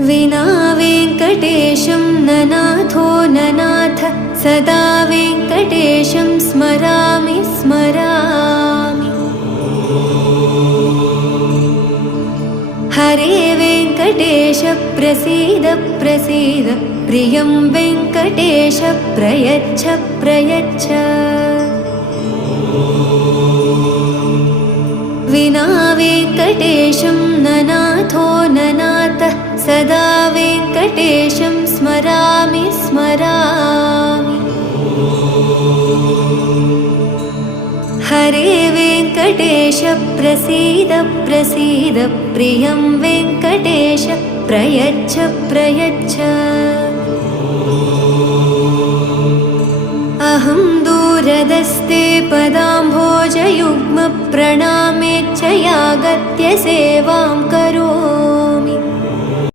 विना वेङ्कटेशं ननाथो ननाथ सदा वेङ्कटेशं स्मरामि स्मरामि। हरे वेङ्कटेश प्रसीद प्रसीद प्रियं वेङ्कटेश प्रयच्छ प्रयच्छ। विना वेङ्कटेशं ननाथो ननाथ सदा वेङ्कटेशं स्मरामि स्मरामि। हरे वेङ्कटेश प्रसीद प्रसीद प्रियं वेङ्कटेश प्रयच्छ प्रयच्छ। अहं दूरदस्ते पदाम्भोजयुग्म प्रणामेच्छ यागत्य सेवां करोमि।